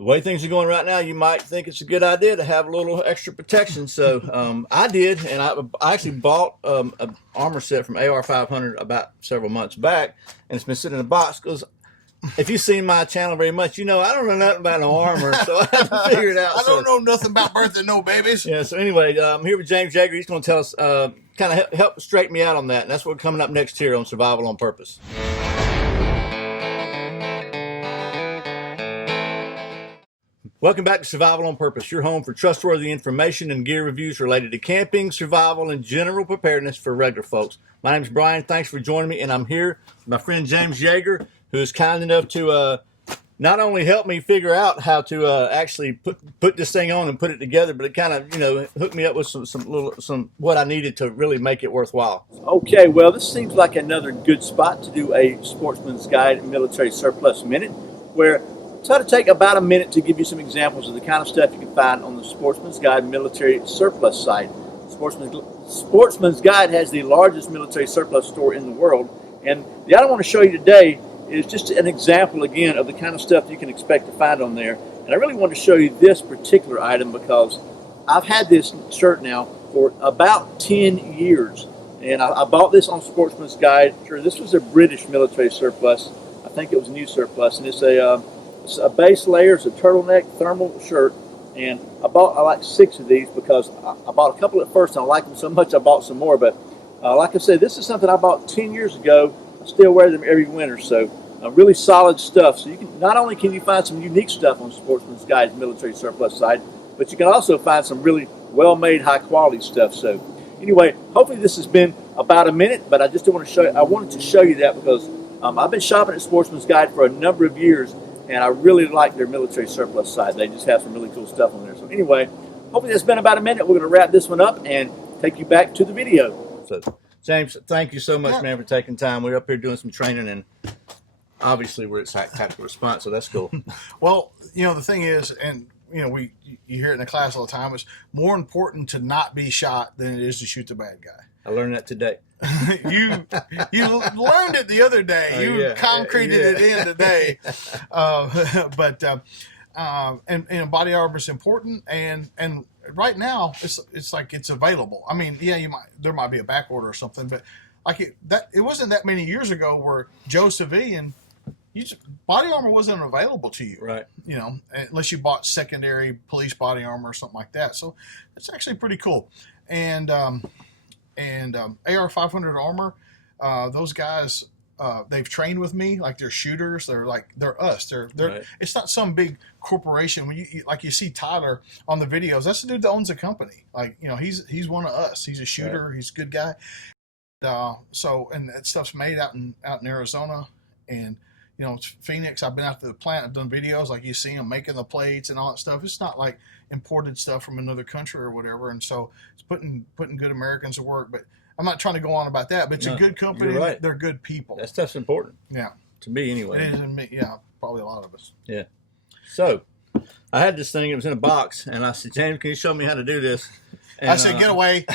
The way things are going right now, you might think it's a good idea to have a little extra protection. So I did, and I actually bought an armor set from AR 500 about several months back, and it's been sitting in a box because if you've seen my channel very much, you know I don't know nothing about no armor, so I have to figure it out. I don't know nothing about birthing no babies. Yeah, so anyway, I'm here with James Yeager. He's going to tell us, kind of help straighten me out on that, and that's what's coming up next here on Survival on Purpose. Welcome back to Survival on Purpose, your home for trustworthy information and gear reviews related to camping, survival, and general preparedness for regular folks. My name's Brian. Thanks for joining me, and I'm here with my friend James Yeager, who is kind enough to not only help me figure out how to actually put this thing on and put it together, but it kind of hooked me up with some what I needed to really make it worthwhile. Okay, well, this seems like another good spot to do a Sportsman's Guide Military Surplus Minute, where try to take about a minute to give you some examples of the kind of stuff you can find on the Sportsman's Guide Military Surplus site. Sportsman's Guide has the largest military surplus store in the world, and the item I want to show you today is just an example again of the kind of stuff you can expect to find on there. And I really want to show you this particular item because I've had this shirt now for about 10 years, and I bought this on Sportsman's Guide. Sure, this was a British military surplus. I think it was a new surplus, and it's a base layer, it's a turtleneck thermal shirt, and I like 6 of these because I bought a couple at first and I liked them so much I bought some more. But like I said, this is something I bought 10 years ago. I still wear them every winter, so really solid stuff. So you can not only can you find some unique stuff on Sportsman's Guide's military surplus site, but you can also find some really well-made, high-quality stuff. So anyway, hopefully this has been about a minute, but I just want to show you. I wanted to show you that because I've been shopping at Sportsman's Guide for a number of years, and I really like their military surplus site. They just have some really cool stuff on there. So anyway, hopefully it's been about a minute. We're going to wrap this one up and take you back to the video. So James, thank you so much, man, for taking time. We're up here doing some training, and obviously we're at tactical response, so that's cool. Well, the thing is, and you hear it in the class all the time, it's more important to not be shot than it is to shoot the bad guy. I learned that today. you learned it the other day. You concreted it in today. And body armor is important, and right now it's like it's available. I mean, yeah, there might be a back order or something, but like it wasn't that many years ago where Joe Civilian, body armor wasn't available to you, right? Unless you bought secondary police body armor or something like that. So it's actually pretty cool. And AR 500 armor, those guys, they've trained with me, like they're shooters. They're us. They're right. It's not some big corporation. When you see Tyler on the videos, that's the dude that owns a company. Like, he's one of us. He's a shooter. Right. He's a good guy. And that stuff's made out in Arizona, and it's Phoenix. I've been out to the plant. I've done videos, like you see them making the plates and all that stuff. It's not like imported stuff from another country or whatever. And so it's putting good Americans to work. But I'm not trying to go on about that. But it's a good company. You're right. They're good people. That stuff's important. Yeah. To me, anyway. It is to me. Yeah, probably a lot of us. Yeah. So I had this thing. It was in a box, and I said, James, can you show me how to do this? And I said, get away.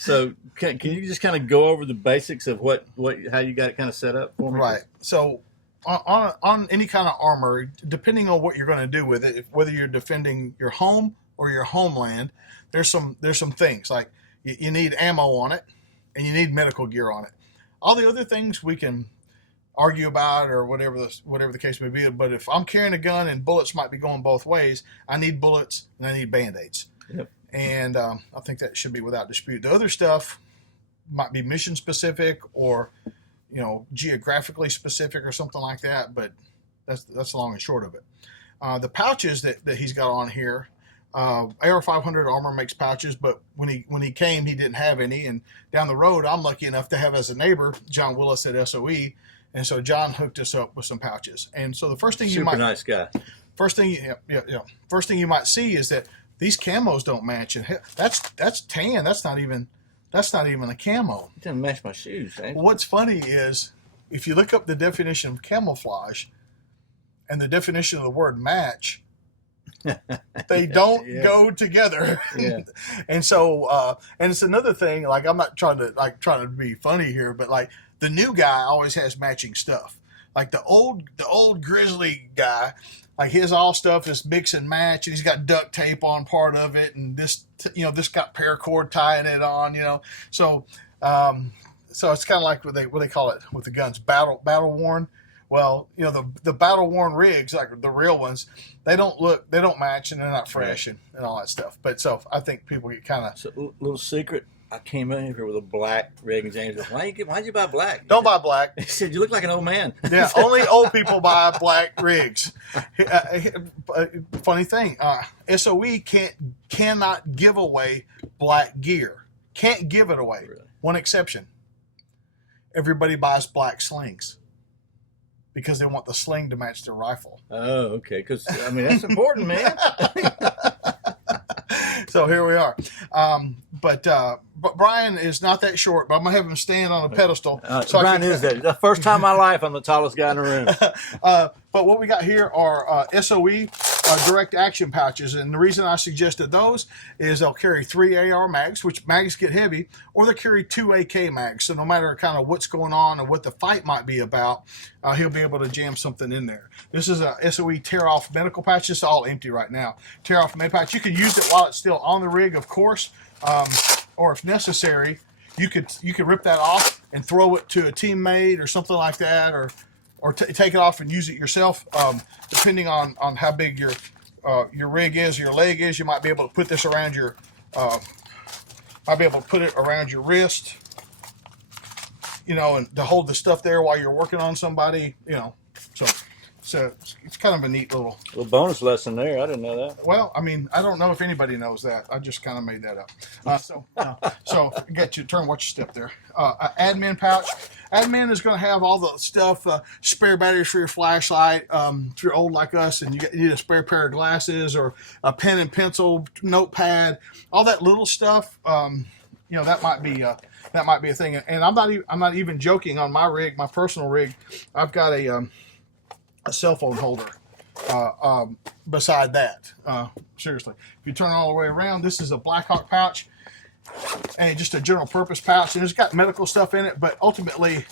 So can you just kind of go over the basics of how you got it kind of set up for me? Right. So on any kind of armor, depending on what you're going to do with it, whether you're defending your home or your homeland, there's some things like you need ammo on it, and you need medical gear on it. All the other things we can argue about or whatever the case may be. But if I'm carrying a gun and bullets might be going both ways, I need bullets and I need Band-Aids. Yep. And I think that should be without dispute. The other stuff might be mission specific or geographically specific or something like that. But that's the long and short of it. The pouches that he's got on here, AR 500 armor makes pouches, but when he came, he didn't have any. And down the road, I'm lucky enough to have as a neighbor John Willis at SOE. And so John hooked us up with some pouches. And so the first thing nice guy. First thing you might see is that these camos don't match, and that's tan. That's not even a camo. It doesn't match my shoes. Well, what's funny is if you look up the definition of camouflage and the definition of the word match, they don't go together. Yeah. And so and it's another thing. Like, I'm not trying to be funny here, but like the new guy always has matching stuff. like the old grizzly guy, like his all stuff is mix and match, and he's got duct tape on part of it, and this got paracord tying it on, so so it's kind of like what they call it with the guns, battle worn. Well, the battle worn rigs, like the real ones, they don't match, and they're not fresh, and all that stuff. But so I think people get kind of. So, little secret. I came in here with a black rig, and James goes, why'd you buy black? Don't buy black. He said, you look like an old man. Yeah, only old people buy black rigs. Funny thing, SOE cannot give away black gear. Can't give it away. Really? One exception. Everybody buys black slings because they want the sling to match their rifle. Oh, okay. Because, that's important, man. So here we are. But Brian is not that short, but I'm going to have him stand on a pedestal. So Brian is that. The first time in my life, I'm the tallest guy in the room. But what we got here are SOE direct action pouches. And the reason I suggested those is they'll carry 3 AR mags, which mags get heavy, or they carry 2 AK mags. So no matter kind of what's going on and what the fight might be about, he'll be able to jam something in there. This is a SOE tear-off medical patch. It's all empty right now. Tear-off med patch. You can use it while it's still on the rig, of course, or if necessary, you could rip that off and throw it to a teammate or something like that, or take it off and use it yourself. Depending on how big your rig is, your leg is, you might be able to put this around your, wrist, and to hold the stuff there while you're working on somebody, So it's kind of a neat little bonus lesson there. I didn't know that. Well, I don't know if anybody knows that. I just kind of made that up. So get you turn. Watch your step there. Admin pouch. Admin is going to have all the stuff. Spare batteries for your flashlight. If you're old like us and you need a spare pair of glasses or a pen and pencil, notepad, all that little stuff. That might be a thing. And I'm not even joking. On my rig, my personal rig, I've got a cell phone holder beside that. Seriously, if you turn it all the way around, this is a Blackhawk pouch, and just a general purpose pouch, and it's got medical stuff in it, but ultimately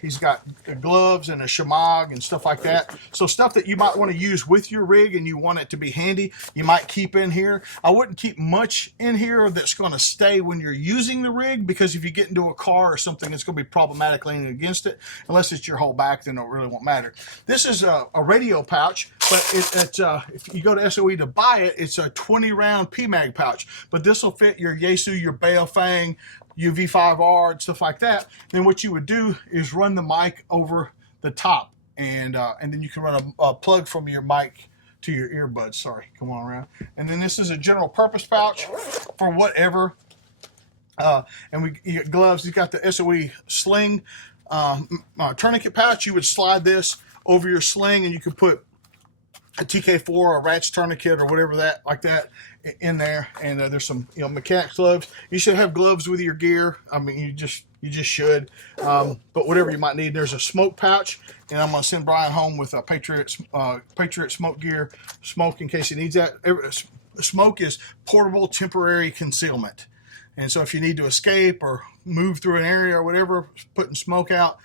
he's got gloves and a shamag and stuff like that. So stuff that you might want to use with your rig and you want it to be handy, you might keep in here. I wouldn't keep much in here that's going to stay when you're using the rig, because if you get into a car or something, it's going to be problematic leaning against it. Unless it's your whole back, then it really won't matter. This is a radio pouch, but if you go to SOE to buy it, it's a 20-round PMAG pouch, but this will fit your Yaesu, your Baofeng, UV5R, and stuff like that. Then what you would do is run the mic over the top, and then you can run a plug from your mic to your earbuds. Sorry, come on around. And then this is a general purpose pouch for whatever. And you get gloves. You've got the SOE sling tourniquet pouch. You would slide this over your sling, and you could put a TK4 or a ratchet tourniquet or whatever like that in there. And there's some mechanics gloves. You should have gloves with your gear. You just should. But whatever you might need. There's a smoke pouch, and I'm going to send Brian home with a Patriot smoke gear, smoke in case he needs that. Smoke is portable temporary concealment, and so if you need to escape or move through an area or whatever, putting smoke out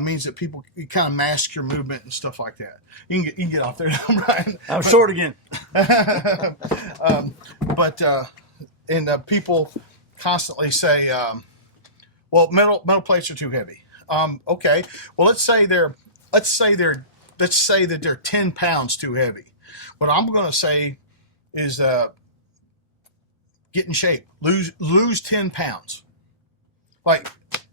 means that you kind of mask your movement and stuff like that. You can get off there now, Brian. I'm short again. People constantly say, well, metal plates are too heavy. Okay, well, let's say that they're 10 pounds too heavy. What I'm going to say is get in shape, lose 10 pounds, like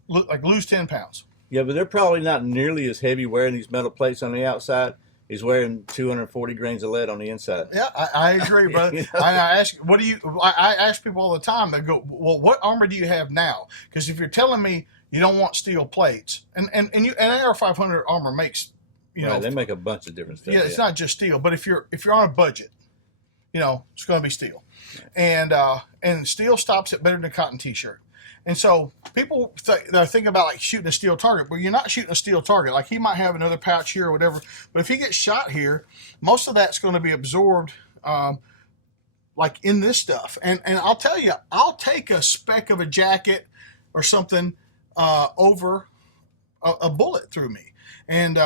lose 10 pounds. Yeah, but they're probably not nearly as heavy wearing these metal plates on the outside. He's wearing 240 grains of lead on the inside. Yeah, I agree, brother. I ask people all the time. They go, well, what armor do you have now? Because if you're telling me you don't want steel plates, and AR500 armor makes, they make a bunch of different stuff. Yeah, it's not just steel. But if you're on a budget, it's going to be steel, and steel stops it better than a cotton T-shirt. And so people think about like shooting a steel target, but you're not shooting a steel target. Like he might have another pouch here or whatever, but if he gets shot here, most of that's going to be absorbed like in this stuff. And I'll tell you, I'll take a speck of a jacket or something over a bullet through me. and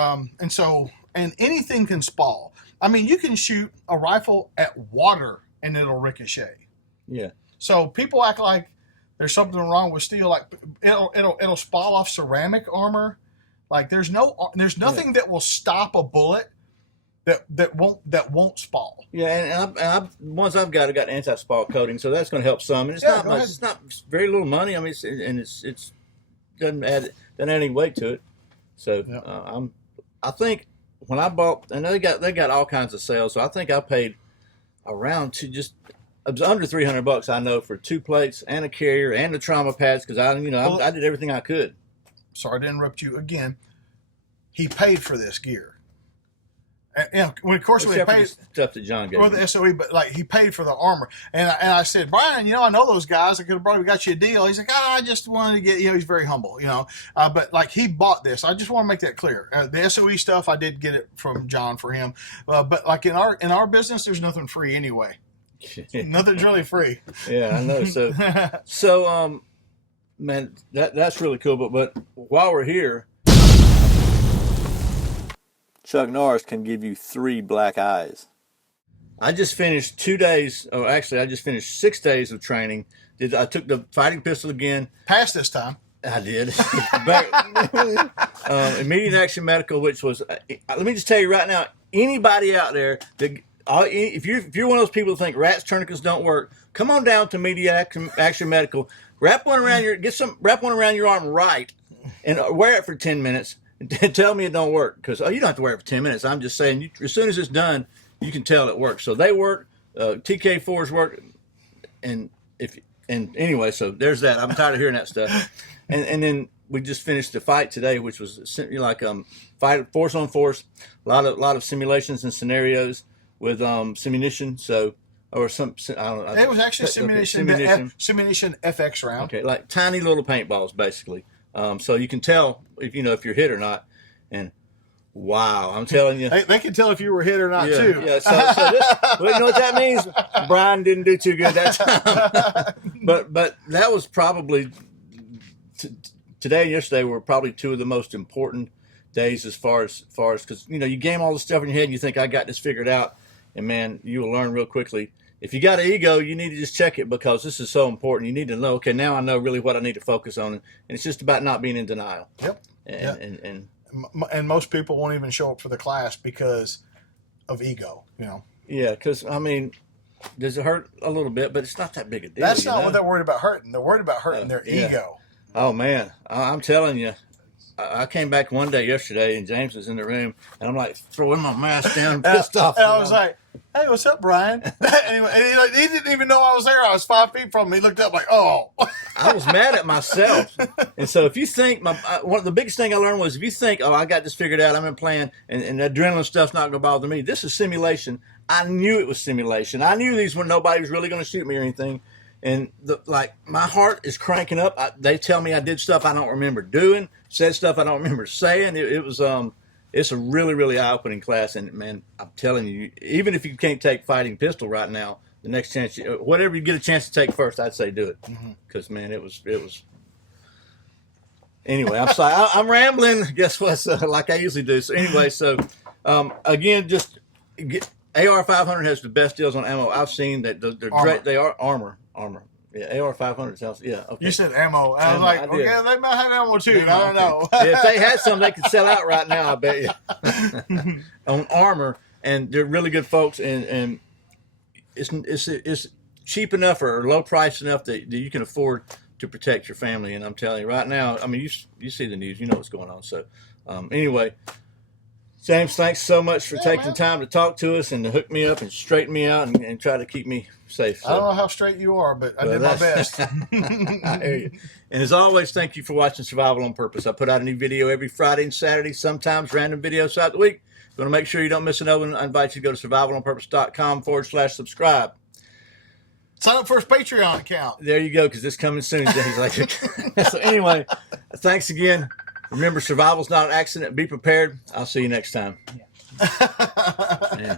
so anything can spall. I mean, you can shoot a rifle at water and it'll ricochet. Yeah. So people act like there's something wrong with steel, like it'll spall off ceramic armor. Like there's nothing that will stop a bullet that won't spall. Yeah, and ones I've got anti-spall coating, so that's going to help some. And it's not much. It's not very little money. I mean, it's doesn't add any weight to it. So I think when I bought, and they got all kinds of sales. So I think I paid around it was under $300. I know, for 2 plates and a carrier and the trauma pads, because I did everything I could. Sorry to interrupt you again. He paid for this gear. And of course, we paid stuff that John gave for the SOE, but like he paid for the armor. And I said, Brian, I know those guys. I could have probably got you a deal. He's like, I just wanted to get, he's very humble, but like he bought this. I just want to make that clear. The SOE stuff, I did get it from John for him. But like in our business, there's nothing free anyway. Nothing's really free. Yeah, I know. So man, that's really cool. But while we're here, Chuck Norris can give you 3 black eyes. I just finished 2 days. Oh, actually, I just finished 6 days of training. I took the fighting pistol again. Passed this time. I did. Immediate action medical, which was. Let me just tell you right now, anybody out there that. If you're one of those people who think rats tourniquets don't work, come on down to immediate action medical. Wrap one around your arm right, and wear it for 10 minutes. And tell me it don't work, because you don't have to wear it for 10 minutes. I'm just saying, as soon as it's done, you can tell it works. So they work. TK4s work, and anyway, so there's that. I'm tired of hearing that stuff. And then we just finished the fight today, which was like fight force on force, a lot of simulations and scenarios with simunition. So or some I don't know. It was actually simunition FX round. Okay, like tiny little paintballs, basically. So you can tell if you're hit or not. And wow, I'm telling you, they can tell if you were hit or not too. Yeah. So well, you know what that means? Brian didn't do too good that time. but that was probably today and yesterday were probably 2 of the most important days as far as because you game all the stuff in your head and you think I got this figured out, and man, you will learn real quickly. If you got an ego, you need to just check it, because this is so important. You need to know, okay, now I know really what I need to focus on, and it's just about not being in denial. Yep. And most people won't even show up for the class because of ego. Yeah, because I mean, does it hurt a little bit? But it's not that big a deal. That's not what they're worried about hurting. They're worried about hurting their ego. Oh man, I'm telling you. I came back one day yesterday, and James was in the room, and I'm like throwing my mask down, pissed off. And I was like, "Hey, what's up, Brian?" and he didn't even know I was there. I was 5 feet from him. He looked up like, "Oh." I was mad at myself. And so if you think, one of the biggest thing I learned was, if you think, oh, I got this figured out, I'm in plan, and adrenaline stuff's not going to bother me. This is simulation. I knew it was simulation. I knew these when nobody was really going to shoot me or anything. And my heart is cranking up. They tell me I did stuff I don't remember doing, said stuff I don't remember saying. It was it's a really, really eye-opening class. And man, I'm telling you, even if you can't take fighting pistol right now, the next chance, whatever you get a chance to take first, I'd say do it. Because man, it was. Anyway, I'm sorry, I'm rambling. Guess what? Like I usually do. So anyway, again, just AR 500 has the best deals on ammo I've seen. That they're great. They are armor. Yeah, AR 500 sounds. Yeah. Okay. You said ammo. I was like, okay, they might have ammo too. I don't know. Yeah, if they had some, they could sell out right now. I bet you on armor, and they're really good folks, and it's cheap enough or low price enough that you can afford to protect your family. And I'm telling you right now, I mean, you see the news, you know what's going on. So anyway, James, thanks so much for taking time to talk to us and to hook me up and straighten me out and try to keep me safe. So, I don't know how straight you are, but I did my best. I hear you. And as always, thank you for watching Survival on Purpose. I put out a new video every Friday and Saturday, sometimes random videos throughout the week. If you want to make sure you don't miss another one, I invite you to go to survivalonpurpose.com/subscribe. Sign up for his Patreon account. There you go, because it's coming soon. He's like, so anyway, thanks again. Remember, survival's not an accident. Be prepared. I'll see you next time. Yeah.